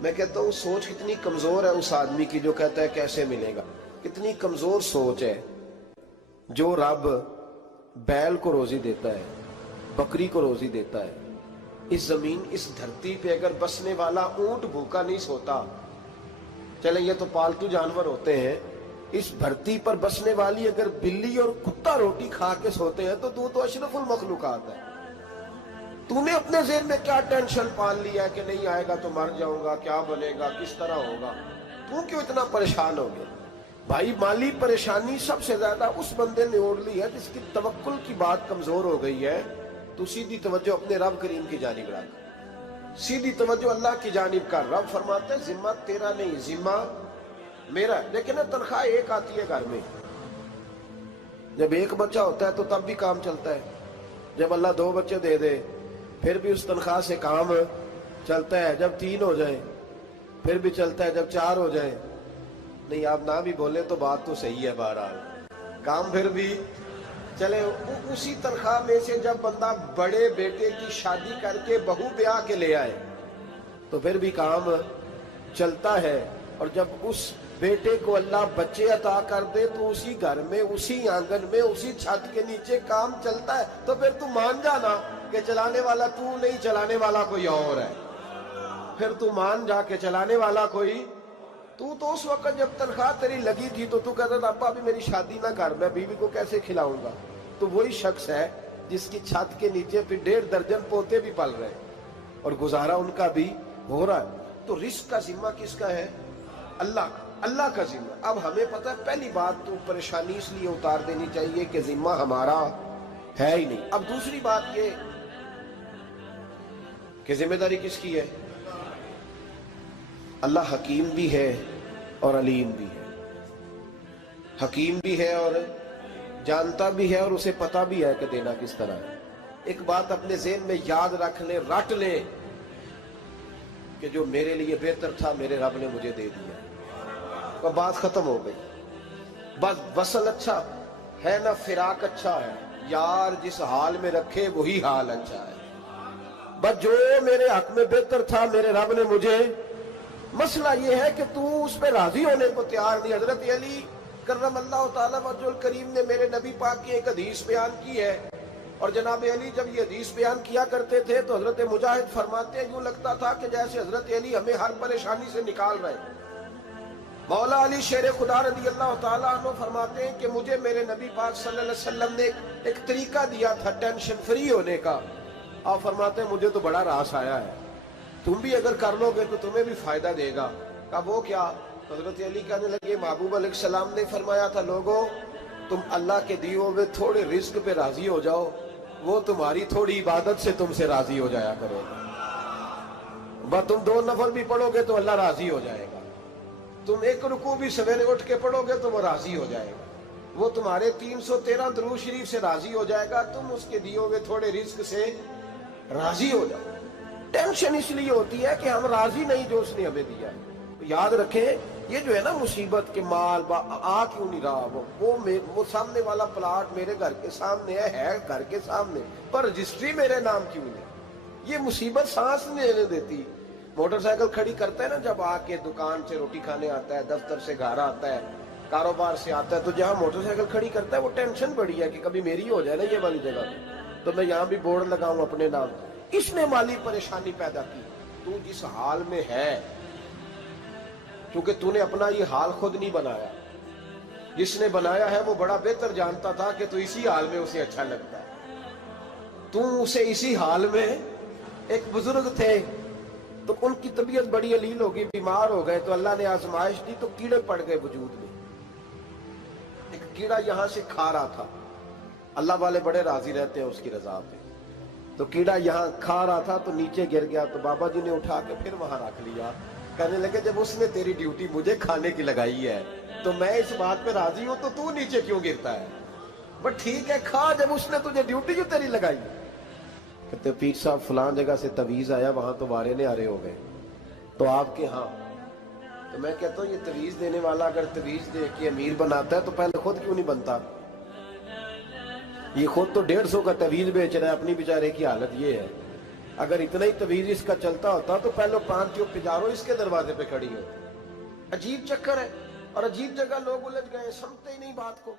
میں کہتا ہوں سوچ کتنی کمزور ہے اس آدمی کی جو کہتا ہے کیسے ملے گا. کتنی کمزور سوچ ہے. جو رب بیل کو روزی دیتا ہے، بکری کو روزی دیتا ہے، اس زمین اس دھرتی پہ اگر بسنے والا اونٹ بھوکا نہیں سوتا، چلیں یہ تو پالتو جانور ہوتے ہیں، اس دھرتی پر بسنے والی اگر بلی اور کتا روٹی کھا کے سوتے ہیں تو اشرف المخلوقات ہے. تو نے اپنے ذہن میں کیا ٹینشن پال لیا ہے کہ نہیں آئے گا تو مر جاؤں گا، کیا بنے گا، کس طرح ہوگا؟ تو کیوں اتنا پریشان ہو گیا؟ بھائی مالی پریشانی سب سے زیادہ اس بندے نے اوڑھ لی ہے جس کی توکل کی بات کمزور ہو گئی ہے. تو سیدھی توجہ اپنے رب کریم کی جانب رکھ، سیدھی توجہ اللہ کی جانب کر. رب فرماتے ہیں ذمہ تیرا نہیں، ذمہ میرا ہے. لیکن تنخواہ ایک آتی ہے گھر میں. جب ایک بچہ ہوتا ہے تو تب بھی کام چلتا ہے. جب اللہ 2 بچے دے دے پھر بھی اس تنخواہ سے کام چلتا ہے. جب 3 ہو جائیں پھر بھی چلتا ہے. جب 4 ہو جائیں، نہیں آپ نہ بھی بولیں تو بات تو صحیح ہے، بہرحال کام پھر بھی چلے. اسی تنخواہ میں سے جب بندہ بڑے بیٹے کی شادی کر کے بہو بیاہ کے لے آئے تو پھر بھی کام چلتا ہے. اور جب اس بیٹے کو اللہ بچے عطا کر دے تو اسی گھر میں، اسی آنگن میں، اسی چھت کے نیچے کام چلتا ہے. تو پھر تو مان جانا کہ چلانے والا تو نہیں، چلانے والا کوئی اور ہے. پھر تو مان جا کہ چلانے والا کوئی تو اس وقت جب تنخواہ تیری لگی تھی تو کہتا تھا ابا ابھی میری شادی نہ کر، میں بیوی کو کیسے کھلاؤں گا. تو وہی شخص ہے جس کی چھت کے نیچے پھر 1.5 درجن پوتے بھی پل رہے ہیں اور گزارا ان کا بھی ہو رہا ہے. تو رزق کا ذمہ کس کا ہے؟ اللہ کا، اللہ کا ذمہ. اب ہمیں پتہ ہے پہلی بات تو پریشانی اس لیے اتار دینی چاہیے کہ ذمہ ہمارا ہے ہی نہیں. اب دوسری بات یہ کہ ذمہ داری کس کی ہے؟ اللہ حکیم بھی ہے اور علیم بھی ہے. حکیم بھی ہے اور جانتا بھی ہے اور اسے پتا بھی ہے کہ دینا کس طرح ہے. ایک بات اپنے ذہن میں یاد رکھ لیں، رٹ لیں کہ جو میرے لیے بہتر تھا میرے رب نے مجھے دے دیا. وہ بات ختم ہو گئی. بس وصل اچھا ہے نہ فراق اچھا ہے، یار جس حال میں رکھے وہی حال اچھا ہے. بس جو میرے حق میں بہتر تھا میرے رب نے مجھے. مسئلہ یہ ہے کہ تو اس پہ راضی ہونے کو تیار نہیں. حضرت علی کرم اللہ تعالیٰ وجہ الکریم نے میرے نبی پاک کی ایک حدیث بیان کی ہے، اور جناب علی جب یہ حدیث بیان کیا کرتے تھے تو حضرت مجاہد فرماتے ہیں یوں لگتا تھا کہ جیسے حضرت علی ہمیں ہر پریشانی سے نکال رہے. مولا علی شیر خدا رضی اللہ تعالیٰ عنہ فرماتے ہیں کہ مجھے میرے نبی پاک صلی اللہ علیہ وسلم نے ایک طریقہ دیا تھا ٹینشن فری ہونے کا. آپ فرماتے ہیں مجھے تو بڑا راس آیا ہے، تم بھی اگر کر لو گے تو تمہیں بھی فائدہ دے گا. کہا وہ کیا؟ حضرت علی کہنے لگے محبوب علیہ السلام نے فرمایا تھا لوگوں تم اللہ کے دیے ہوئے تھوڑے رزق پہ راضی ہو جاؤ، وہ تمہاری تھوڑی عبادت سے تم سے راضی ہو جایا کرے گا. بس تم 2 نفل بھی پڑھو گے تو اللہ راضی ہو جائے گا. تم 1 رکوع بھی سویرے اٹھ کے پڑھو گے تو وہ راضی ہو جائے گا. وہ تمہارے 313 درود شریف سے راضی ہو جائے گا. تم اس کے دیے ہوئے تھوڑے رزق سے راضی ہو جاؤ. ٹینشن اس لیے ہوتی ہے کہ ہم راضی نہیں جو اس نے ہمیں دیا ہے. یاد رکھیں یہ جو ہے نا مصیبت کے مال آ کیوں نہیں رہا، وہ سامنے والا پلاٹ میرے گھر کے سامنے ہے گھر کے سامنے، پر رجسٹری میرے نام کیوں نہیں؟ یہ مصیبت سانس نہیں لینے دیتی. موٹر سائیکل کھڑی کرتا ہے نا جب آ کے دکان سے روٹی کھانے آتا ہے، دفتر سے گھر آتا ہے، کاروبار سے آتا ہے، تو جہاں موٹر سائیکل کھڑی کرتا ہے وہ ٹینشن بڑی ہے کہ کبھی میری ہو جائے نا یہ والی جگہ تو میں یہاں بھی بورڈ لگاؤں اپنے نام. اس نے مالی پریشانی پیدا کی. تو جس حال میں ہے، کیونکہ تو نے اپنا یہ حال خود نہیں بنایا، جس نے بنایا ہے وہ بڑا بہتر جانتا تھا کہ تو اسی حال میں اسے اچھا لگتا ہے. تو اسے اسی حال میں، ایک بزرگ تھے تو ان کی طبیعت بڑی علیل ہوگی، بیمار ہو گئے تو اللہ نے آزمائش دی تو کیڑے پڑ گئے وجود میں. ایک کیڑا یہاں سے کھا رہا تھا، اللہ والے بڑے راضی رہتے ہیں اس کی رضا پہ. تو کیڑا یہاں کھا رہا تھا تو نیچے گر گیا تو بابا جی نے اٹھا کے پھر وہاں رکھ لیا. کہنے لگے جب اس نے تیری ڈیوٹی مجھے کھانے کی لگائی ہے تو میں اس بات پہ راضی ہوں تو نیچے کیوں گرتا ہے؟ بس ٹھیک ہے کھا، جب اس نے تجھے ڈیوٹی جو تیری لگائی. کہتے پیر صاحب فلان جگہ سے تویز آیا وہاں تو وارے نہارے ہو گئے تو آپ کے ہاں. تو میں کہتا ہوں یہ تویز دینے والا اگر تویز دے کے امیر بناتا ہے تو پہلے خود کیوں نہیں بنتا؟ یہ خود تو 150 کا تویز بیچ رہا ہے، اپنی بیچارے کی حالت یہ ہے. اگر اتنا ہی طویل اس کا چلتا ہوتا تو پہلو پانچ پجارو اس کے دروازے پہ کھڑی ہوتی. عجیب چکر ہے اور عجیب جگہ لوگ الجھ گئے, سمجھتے ہی نہیں بات کو.